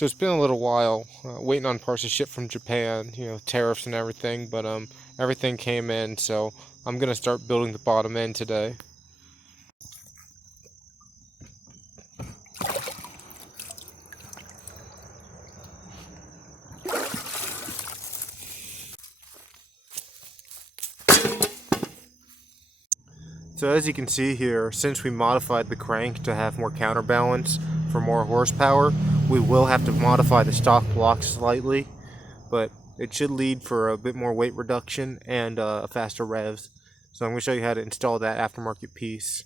So it's been a little while, waiting on parts to ship from Japan, tariffs and everything, but everything came in, so I'm gonna start building the bottom end today. So as you can see here, since we modified the crank to have more counterbalance for more horsepower, we will have to modify the stock block slightly, but it should lead for a bit more weight reduction and faster revs. So I'm going to show you how to install that aftermarket piece.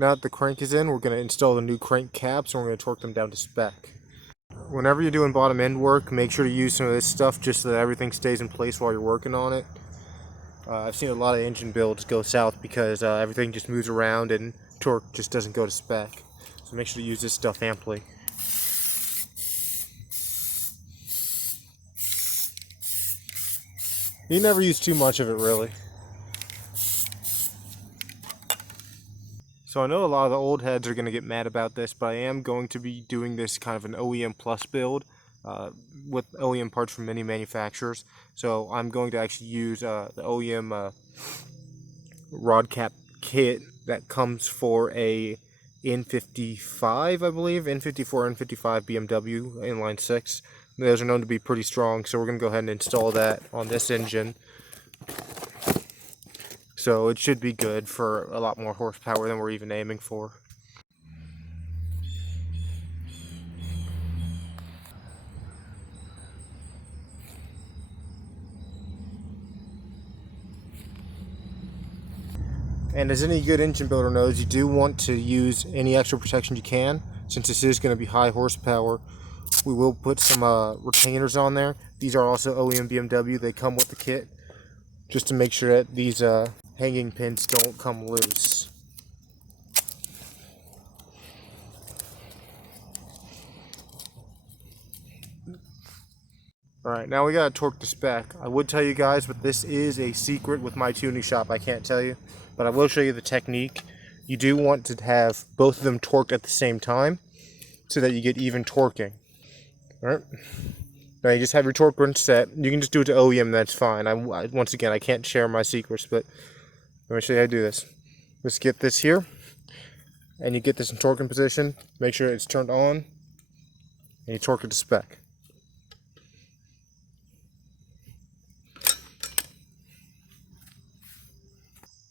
Now that the crank is in, we're going to install the new crank caps and we're going to torque them down to spec. Whenever you're doing bottom end work, make sure to use some of this stuff just so that everything stays in place while you're working on it. I've seen a lot of engine builds go south because everything just moves around and torque just doesn't go to spec. So make sure to use this stuff amply. You never use too much of it, really. So I know a lot of the old heads are going to get mad about this, but I am going to be doing this kind of an OEM plus build with OEM parts from many manufacturers. So I'm going to actually use the OEM rod cap kit that comes for a N55, I believe, N54, N55 BMW inline 6. Those are known to be pretty strong, so we're going to go ahead and install that on this engine. So it should be good for a lot more horsepower than we're even aiming for. And as any good engine builder knows, you do want to use any extra protection you can. Since this is going to be high horsepower, we will put some retainers on there. These are also OEM BMW. They come with the kit, just to make sure that these hanging pins don't come loose. Alright, now we got to torque the spec. I would tell you guys, but this is a secret with my tuning shop. I can't tell you, but I will show you the technique. You do want to have both of them torqued at the same time so that you get even torquing. Alright, now you just have your torque wrench set. You can just do it to OEM, that's fine. Once again, I can't share my secrets, but let me show you how to do this. Let's get this here, and you get this in torquing position. Make sure it's turned on, and you torque it to spec.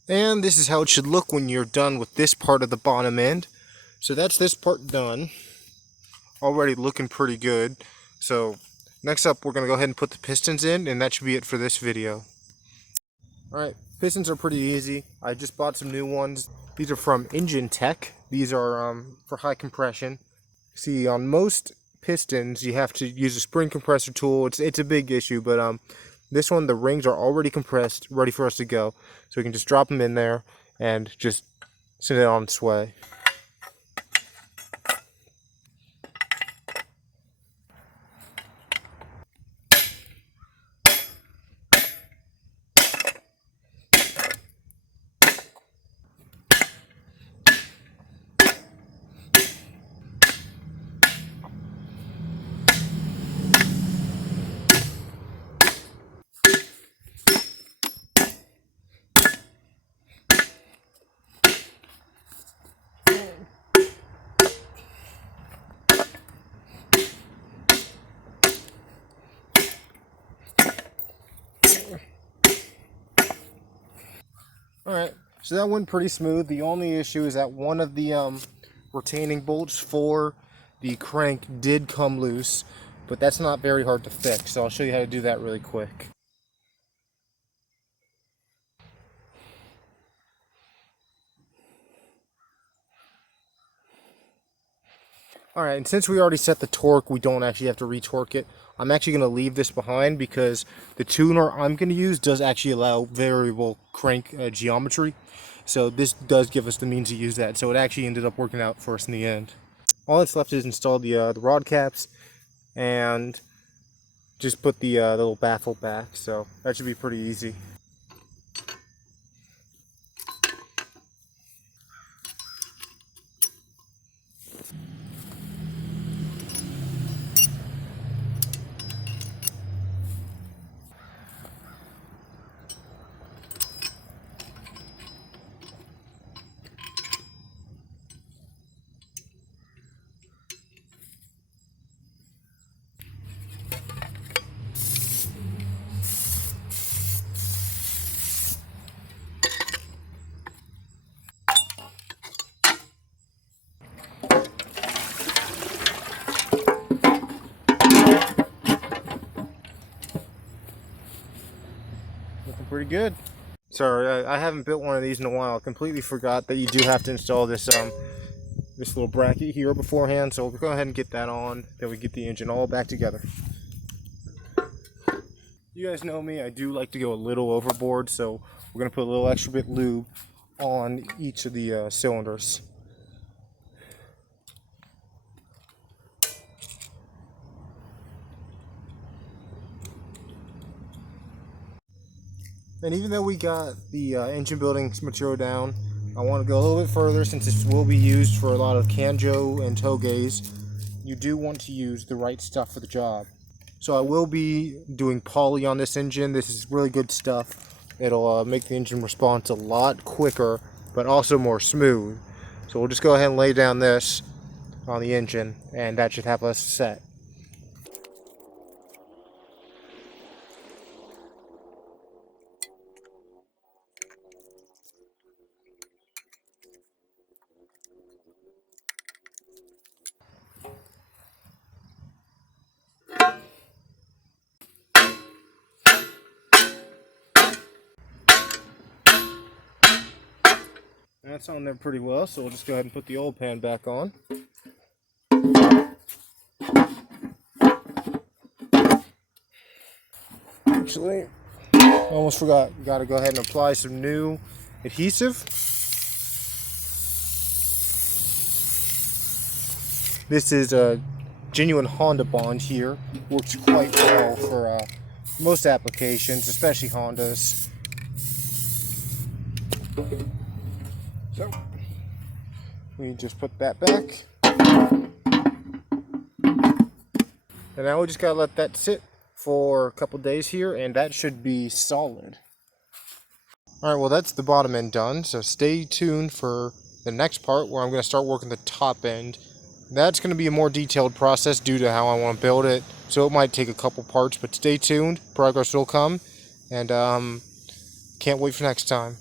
And this is how it should look when you're done with this part of the bottom end. So that's this part done. Already looking pretty good. So next up, we're going to go ahead and put the pistons in, and that should be it for this video. Alright, pistons are pretty easy. I just bought some new ones. These are from Engine Tech. These are for high compression. See, on most pistons, you have to use a spring compressor tool. It's a big issue, but this one, the rings are already compressed, ready for us to go. So we can just drop them in there and just send it on its way. Alright, so that went pretty smooth. The only issue is that one of the retaining bolts for the crank did come loose, but that's not very hard to fix, so I'll show you how to do that really quick. Alright, and since we already set the torque, we don't actually have to retorque it. I'm actually going to leave this behind because the tuner I'm going to use does actually allow variable crank geometry. So this does give us the means to use that. So it actually ended up working out for us in the end. All that's left is install the rod caps and just put the little baffle back. So that should be pretty easy. Looking pretty good. Sorry, I haven't built one of these in a while. I completely forgot that you do have to install this this little bracket here beforehand. So we'll go ahead and get that on. Then we get the engine all back together. You guys know me, I do like to go a little overboard, so we're going to put a little extra bit lube on each of the cylinders. And even though we got the engine building material down, I want to go a little bit further since this will be used for a lot of Kanjo and Togeis. You do want to use the right stuff for the job. So I will be doing poly on this engine. This is really good stuff. It'll make the engine response a lot quicker, but also more smooth. So we'll just go ahead and lay down this on the engine, and that should have us set. That's on there pretty well, so we'll just go ahead and put the old pan back on. Actually, almost forgot. Got to go ahead and apply some new adhesive. This is a genuine Honda bond here. Works quite well for most applications, especially Hondas. So we just put that back. And now we just gotta let that sit for a couple days here, and that should be solid. Alright, well that's the bottom end done, so stay tuned for the next part where I'm going to start working the top end. That's going to be a more detailed process due to how I want to build it, so it might take a couple parts, but stay tuned, progress will come, and can't wait for next time.